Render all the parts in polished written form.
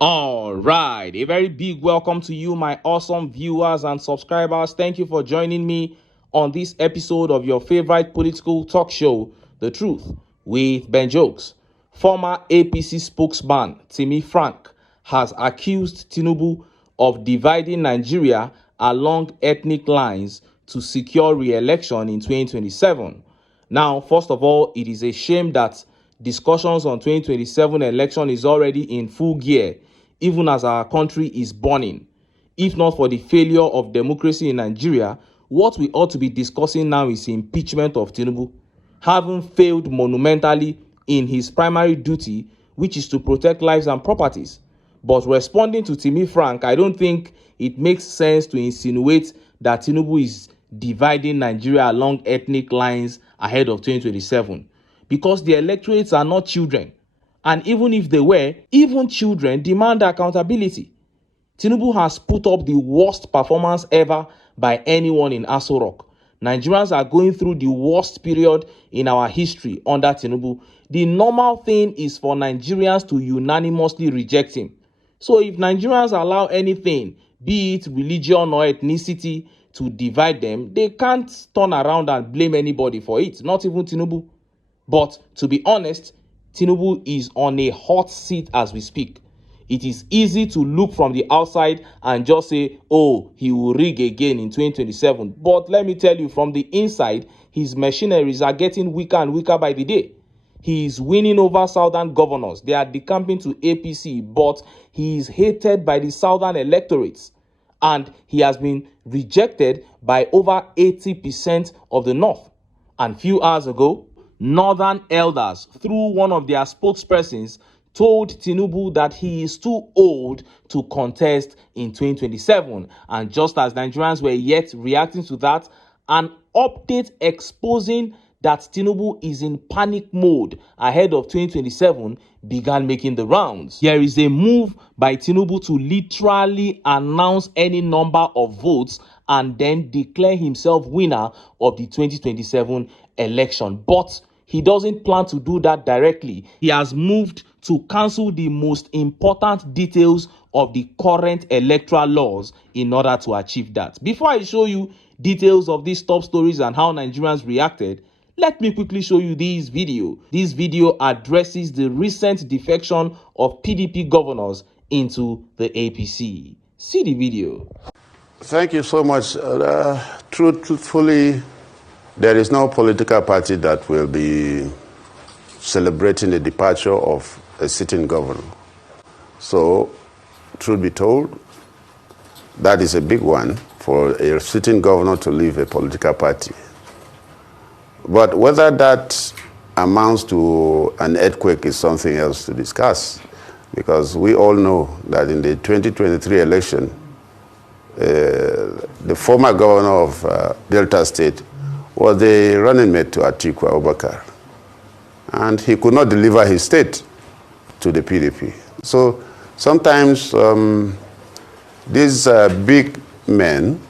All right, a very big welcome to you, my awesome viewers and subscribers. Thank you for joining me on this episode of your favorite political talk show, The Truth with Ben Jokes. Former APC spokesman Timi Frank has accused Tinubu of dividing Nigeria along ethnic lines to secure re-election in 2027. Now, first of all, it is a shame that discussions on 2027 election is already in full gear, even as our country is burning. If not for the failure of democracy in Nigeria, what we ought to be discussing now is impeachment of Tinubu, having failed monumentally in his primary duty, which is to protect lives and properties. But responding to Timi Frank, I don't think it makes sense to insinuate that Tinubu is dividing Nigeria along ethnic lines ahead of 2027, because the electorates are not children. And even if they were, even children demand accountability. Tinubu has put up the worst performance ever by anyone in Aso Rock. Nigerians are going through the worst period in our history under Tinubu. The normal thing is for Nigerians to unanimously reject him. So if Nigerians allow anything, be it religion or ethnicity, to divide them, they can't turn around and blame anybody for it, not even Tinubu. But to be honest, Tinubu is on a hot seat as we speak. It is easy to look from the outside and just say, oh, he will rig again in 2027. But let me tell you, from the inside, his machineries are getting weaker and weaker by the day. He is winning over southern governors. They are decamping to APC, but he is hated by the southern electorates. And he has been rejected by over 80% of the north. And few hours ago, northern elders, through one of their spokespersons, told Tinubu that he is too old to contest in 2027. And just as Nigerians were yet reacting to that, an update exposing that Tinubu is in panic mode ahead of 2027 began making the rounds. There is a move by Tinubu to literally announce any number of votes and then declare himself winner of the 2027 election. But he doesn't plan to do that directly. He has moved to cancel the most important details of the current electoral laws in order to achieve that. Before I show you details of these top stories and how Nigerians reacted, let me quickly show you this video. This video addresses the recent defection of PDP governors into the APC. See the video. Thank you so much. Truthfully, there is no political party that will be celebrating the departure of a sitting governor. So, truth be told, that is a big one for a sitting governor to leave a political party. But whether that amounts to an earthquake is something else to discuss, because we all know that in the 2023 election, the former governor of Delta State was the running mate to Atiku Abubakar, and he could not deliver his state to the PDP. So sometimes these big men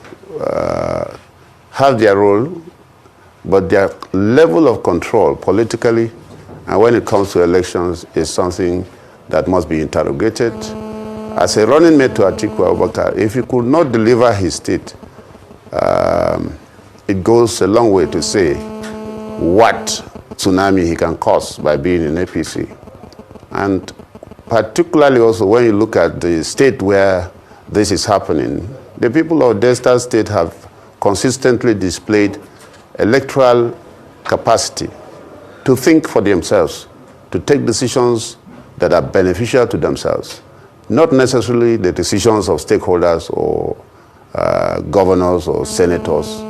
have their role, but their level of control politically and when it comes to elections is something that must be interrogated. As a running mate to Atiku Abubakar, if he could not deliver his state, it goes a long way to say what tsunami he can cause by being in APC. And particularly also when you look at the state where this is happening, the people of Delta State have consistently displayed electoral capacity to think for themselves, to take decisions that are beneficial to themselves, not necessarily the decisions of stakeholders or governors or senators.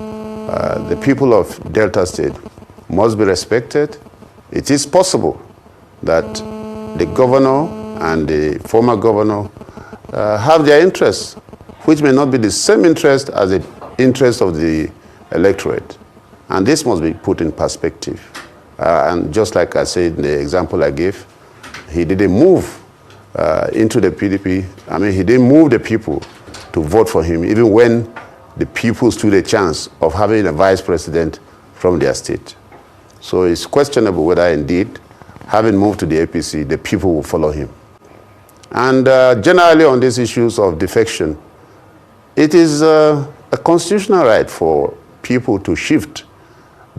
The people of Delta State must be respected. It is possible that the governor and the former governor have their interests, which may not be the same interest as the interest of the electorate. And this must be put in perspective. And just like I said in the example I gave, he didn't move into the PDP. I mean, he didn't move the people to vote for him, even when the people stood a chance of having a vice president from their state. So it's questionable whether indeed, having moved to the APC, the people will follow him. And generally on these issues of defection, it is a constitutional right for people to shift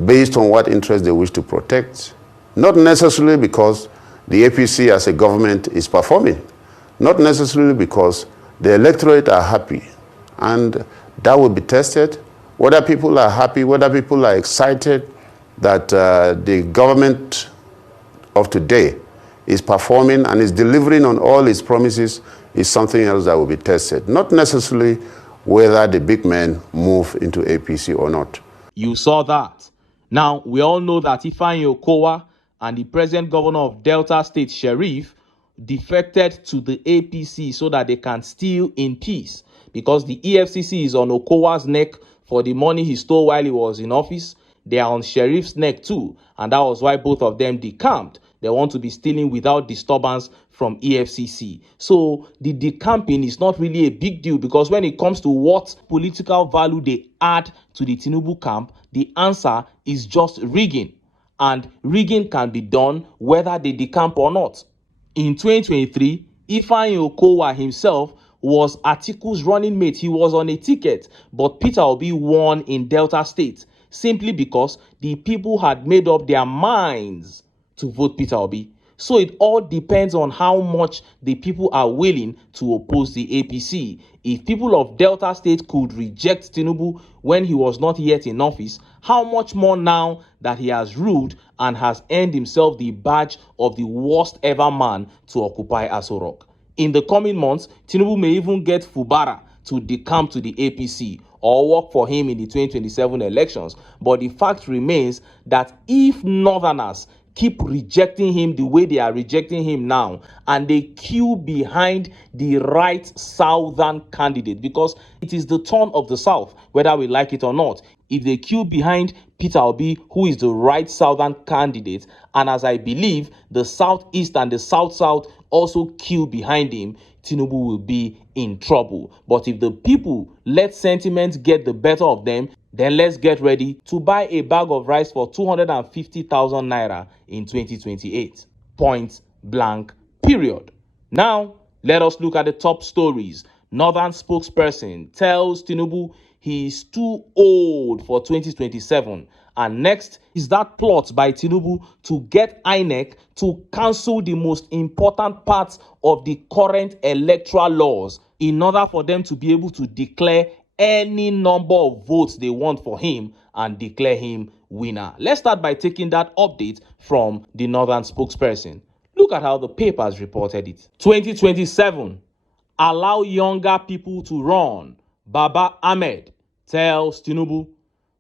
based on what interest they wish to protect. Not necessarily because the APC as a government is performing, not necessarily because the electorate are happy. And that will be tested, whether people are happy, whether people are excited that the government of today is performing and is delivering on all its promises is something else that will be tested. Not necessarily whether the big men move into APC or not. You saw that. Now, we all know that Ifeanyi Okowa and the present governor of Delta State, Sheriff, defected to the APC so that they can steal in peace, because the EFCC is on Okowa's neck for the money he stole while he was in office. They are on Sheriff's neck too, and that was why both of them decamped. They want to be stealing without disturbance from EFCC. So the decamping is not really a big deal, because when it comes to what political value they add to the Tinubu camp, the answer is just rigging. And rigging can be done whether they decamp or not. In 2023, Ifeanyi Okowa himself was Atiku's running mate. He was on a ticket, but Peter Obi won in Delta State simply because the people had made up their minds to vote Peter Obi. So it all depends on how much the people are willing to oppose the APC. If people of Delta State could reject Tinubu when he was not yet in office, how much more now that he has ruled and has earned himself the badge of the worst ever man to occupy Aso Rock. In the coming months, Tinubu may even get Fubara to decamp to the APC or work for him in the 2027 elections. But the fact remains that if Northerners keep rejecting him the way they are rejecting him now, and they queue behind the right southern candidate, because it is the turn of the South, whether we like it or not. If they queue behind Peter Obi, who is the right southern candidate, and as I believe the Southeast and the South-South also queue behind him, Tinubu will be in trouble. But if the people let sentiment get the better of them, then let's get ready to buy a bag of rice for 250,000 naira in 2028. Point blank, period. Now, let us look at the top stories. Northern spokesperson tells Tinubu he is too old for 2027. And next is that plot by Tinubu to get INEC to cancel the most important parts of the current electoral laws in order for them to be able to declare any number of votes they want for him and declare him winner. Let's start by taking that update from the Northern spokesperson. Look at how the papers reported it. 2027, allow younger people to run. Baba Ahmed tells Tinubu.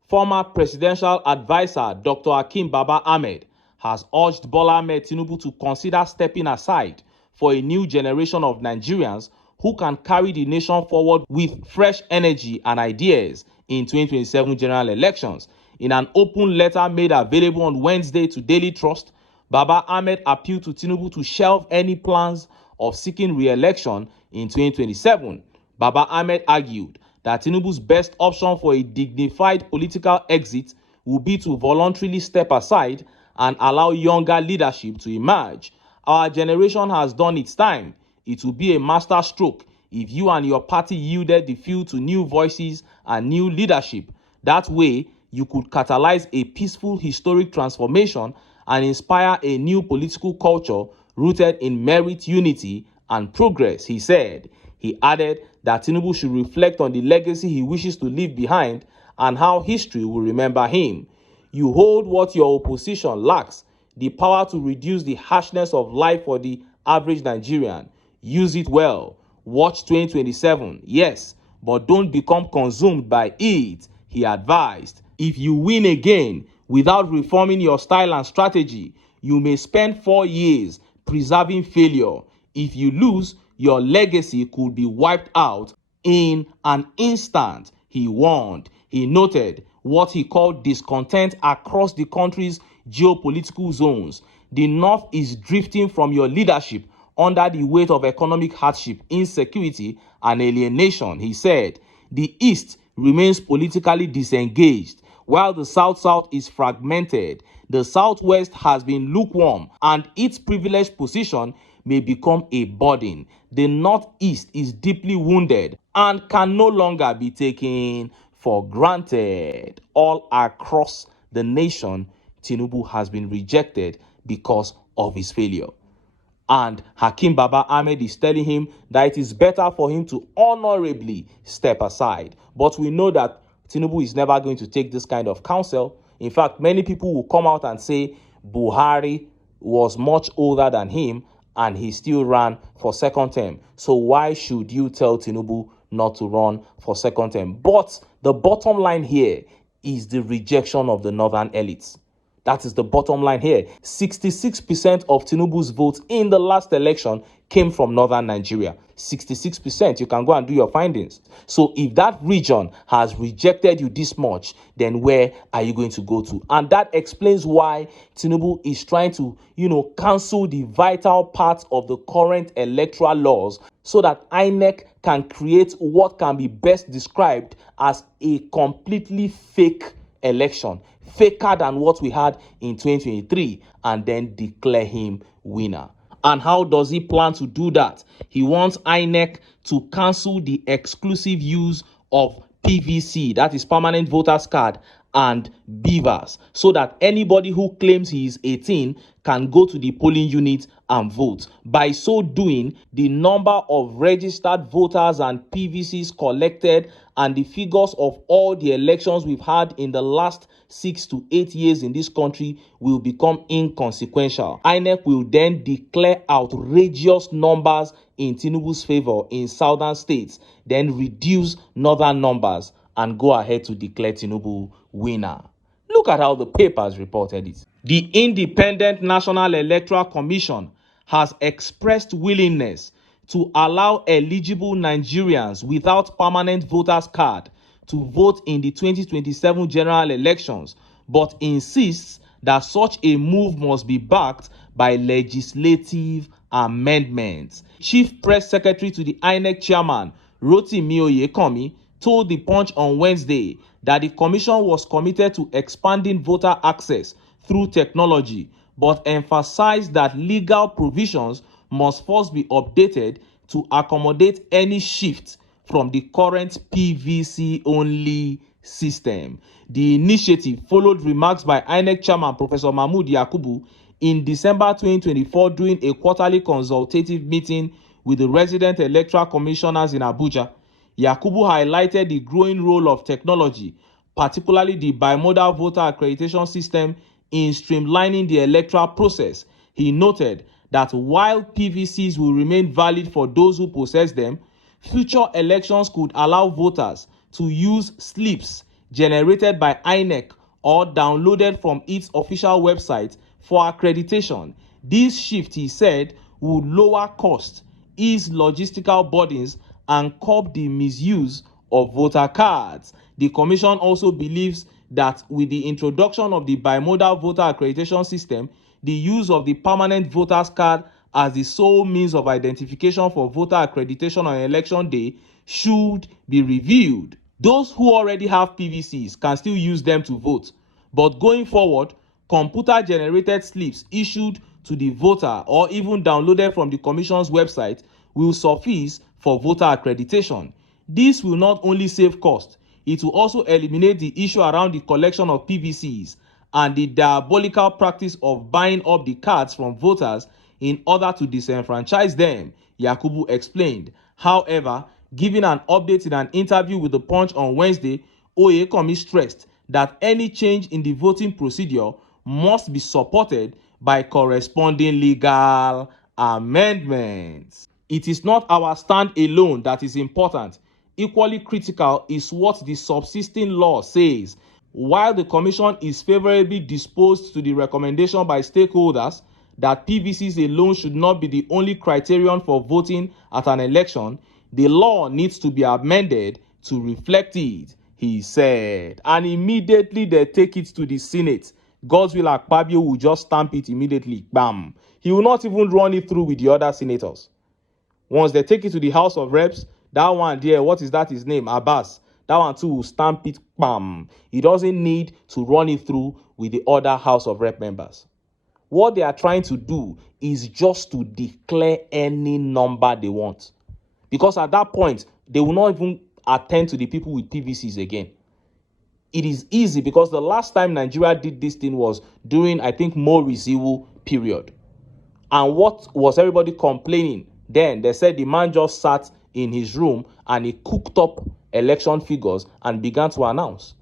Former presidential advisor Dr. Akim Baba Ahmed has urged Bola Ahmed Tinubu to consider stepping aside for a new generation of Nigerians who can carry the nation forward with fresh energy and ideas in 2027 general elections. In an open letter made available on Wednesday to Daily Trust, Baba Ahmed appealed to Tinubu to shelve any plans of seeking re-election in 2027. Baba Ahmed argued that Tinubu's best option for a dignified political exit will be to voluntarily step aside and allow younger leadership to emerge. Our generation has done its time. It will be a master stroke if you and your party yielded the field to new voices and new leadership. That way, you could catalyze a peaceful historic transformation and inspire a new political culture rooted in merit, unity, and progress, he said. He added that Tinubu should reflect on the legacy he wishes to leave behind and how history will remember him. You hold what your opposition lacks, the power to reduce the harshness of life for the average Nigerian. Use it well. Watch 2027, yes, but don't become consumed by it, he advised. If you win again without reforming your style and strategy, you may spend 4 years preserving failure. If you lose, your legacy could be wiped out in an instant, he warned. He noted what he called discontent across the country's geopolitical zones. The North is drifting from your leadership under the weight of economic hardship, insecurity, and alienation, he said. The East remains politically disengaged, while the South-South is fragmented. The Southwest has been lukewarm, and its privileged position may become a burden. The Northeast is deeply wounded and can no longer be taken for granted. All across the nation, Tinubu has been rejected because of his failure. And Hakim Baba Ahmed is telling him that it is better for him to honorably step aside. But we know that Tinubu is never going to take this kind of counsel. In fact, many people will come out and say Buhari was much older than him and he still ran for second term. So why should you tell Tinubu not to run for second term? But the bottom line here is the rejection of the northern elites. That is the bottom line here. 66% of Tinubu's votes in the last election came from northern Nigeria. 66%. You can go and do your findings. So if that region has rejected you this much, then where are you going to go to? And that explains why Tinubu is trying to, cancel the vital parts of the current electoral laws so that INEC can create what can be best described as a completely fake election, faker than what we had in 2023, and then declare him winner. And how does he plan to do that? He wants INEC to cancel the exclusive use of PVC, that is permanent voters card, and beavers, so that anybody who claims he is 18 can go to the polling unit and vote. By so doing, the number of registered voters and PVCs collected and the figures of all the elections we've had in the last 6 to 8 years in this country will become inconsequential. INEC will then declare outrageous numbers in Tinubu's favor in southern states, then reduce northern numbers and go ahead to declare Tinubu winner. Look at how the papers reported it. The Independent National Electoral Commission has expressed willingness to allow eligible Nigerians without permanent voters card to vote in the 2027 general elections, but insists that such a move must be backed by legislative amendments. Chief Press Secretary to the INEC chairman, Rotimi Oyekanmi, told The Punch on Wednesday that the commission was committed to expanding voter access through technology, but emphasized that legal provisions must first be updated to accommodate any shift from the current PVC-only system. The initiative followed remarks by INEC chairman Professor Mahmood Yakubu in December 2024 during a quarterly consultative meeting with the resident electoral commissioners in Abuja. Yakubu highlighted the growing role of technology, particularly the bimodal voter accreditation system, in streamlining the electoral process. He noted that while PVCs will remain valid for those who possess them, future elections could allow voters to use slips generated by INEC or downloaded from its official website for accreditation. This shift, he said, would lower costs, ease logistical burdens, and curb the misuse of voter cards. The commission also believes that with the introduction of the bimodal voter accreditation system, the use of the permanent voters card as the sole means of identification for voter accreditation on election day should be reviewed. Those who already have PVCs can still use them to vote, but going forward, computer-generated slips issued to the voter or even downloaded from the commission's website will suffice for voter accreditation. This will not only save cost, it will also eliminate the issue around the collection of PVCs and the diabolical practice of buying up the cards from voters in order to disenfranchise them, Yakubu explained. However, giving an update in an interview with The Punch on Wednesday, Oyekanmi stressed that any change in the voting procedure must be supported by corresponding legal amendments. It is not our stand alone that is important. Equally critical is what the subsisting law says. While the commission is favorably disposed to the recommendation by stakeholders that PVCs alone should not be the only criterion for voting at an election, the law needs to be amended to reflect it, he said. And immediately they take it to the Senate. Godswill Akpabio will just stamp it immediately. Bam. He will not even run it through with the other senators. Once they take it to the House of Reps, that one there, what is that his name? Abbas. That one too will stamp it, bam. He doesn't need to run it through with the other House of Rep members. What they are trying to do is just to declare any number they want. Because at that point, they will not even attend to the people with PVCs again. It is easy because the last time Nigeria did this thing was during, I think, Morisiwu period. And what was everybody complaining? Then they said the man just sat in his room and he cooked up election figures and began to announce.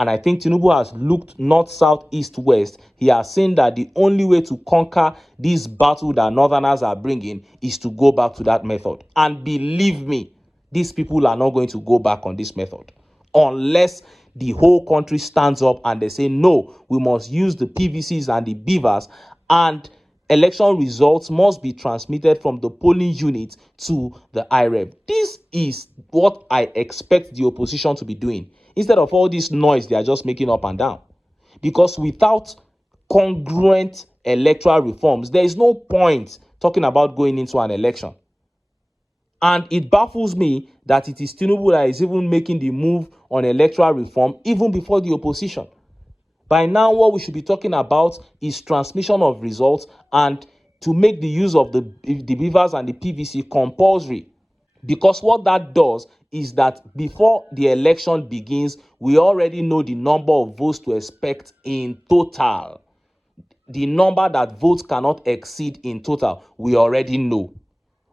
And I think Tinubu has looked north, south, east, west. He has seen that the only way to conquer this battle that Northerners are bringing is to go back to that method. And believe me, these people are not going to go back on this method unless the whole country stands up and they say, no, we must use the PVCs and the beavers, and election results must be transmitted from the polling unit to the IREV. This is what I expect the opposition to be doing, instead of all this noise they are just making up and down. Because without congruent electoral reforms, there is no point talking about going into an election. And it baffles me that it is Tinubu that is even making the move on electoral reform even before the opposition. By now, what we should be talking about is transmission of results and to make the use of the beavers and the PVC compulsory. Because what that does is that before the election begins, we already know the number of votes to expect in total. The number that votes cannot exceed in total, we already know.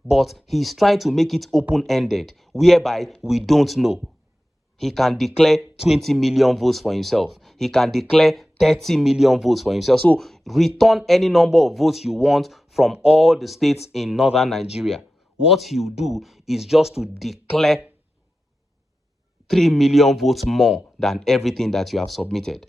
But he's trying to make it open-ended, whereby we don't know. He can declare 20 million votes for himself. He can declare 30 million votes for himself. So return any number of votes you want from all the states in northern Nigeria. What he'll do is just to declare 3 million votes more than everything that you have submitted.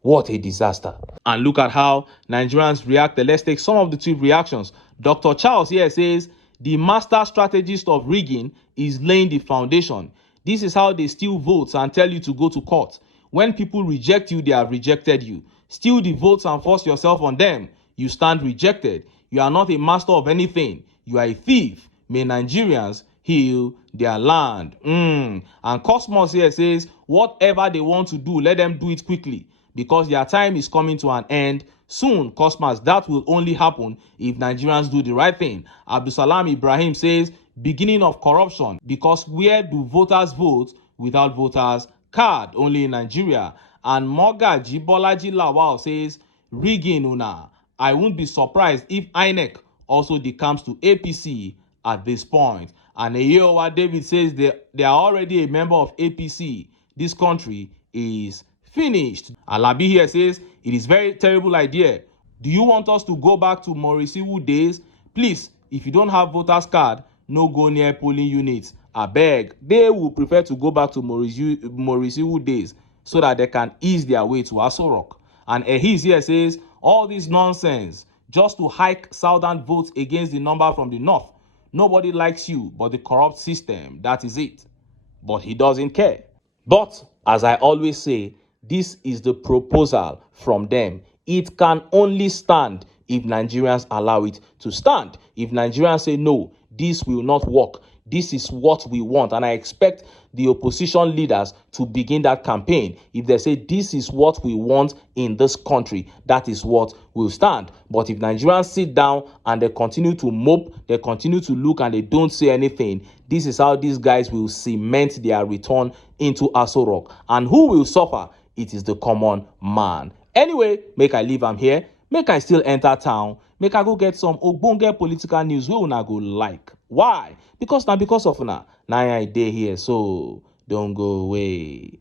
What a disaster. And look at how Nigerians reacted. Let's take some of the tweet reactions. Dr. Charles here says, the master strategist of rigging is laying the foundation. This is how they steal votes and tell you to go to court. When people reject you, they have rejected you. Steal the votes and force yourself on them. You stand rejected. You are not a master of anything. You are a thief. May Nigerians heal their land. And Cosmos here says, whatever they want to do, let them do it quickly, because their time is coming to an end soon. Cosmos, that will only happen if Nigerians do the right thing. Abdusalam Ibrahim says, beginning of corruption, because where do voters vote without voters card? Only in Nigeria. And Mogaji Bolaji Lawal says, rigging una. I won't be surprised if INEC also decamps to APC at this point. And Ayeowa David says they are already a member of APC. This country is finished. Alabi here says, it is very terrible idea. Do you want us to go back to Morisiwu days? Please, if you don't have voters card, no go near polling units. I beg. They will prefer to go back to Morisiwu days so that they can ease their way to Aso Rock. And Ehis here says, all this nonsense just to hike southern votes against the number from the north. Nobody likes you but the corrupt system. That is it. But he doesn't care. But as I always say, this is the proposal from them. It can only stand if Nigerians allow it to stand. If Nigerians say, no, this will not work, this is what we want. And I expect the opposition leaders to begin that campaign. If they say this is what we want in this country, that is what will stand. But if Nigerians sit down and they continue to mope, they continue to look and they don't say anything, this is how these guys will cement their return into Aso Rock. And who will suffer? It is the common man. Anyway, make I leave am here. Make I still enter town. Make I go get some ogbonge political news wey una go like. Why? Because now because of una. Now I dey here, so don't go away.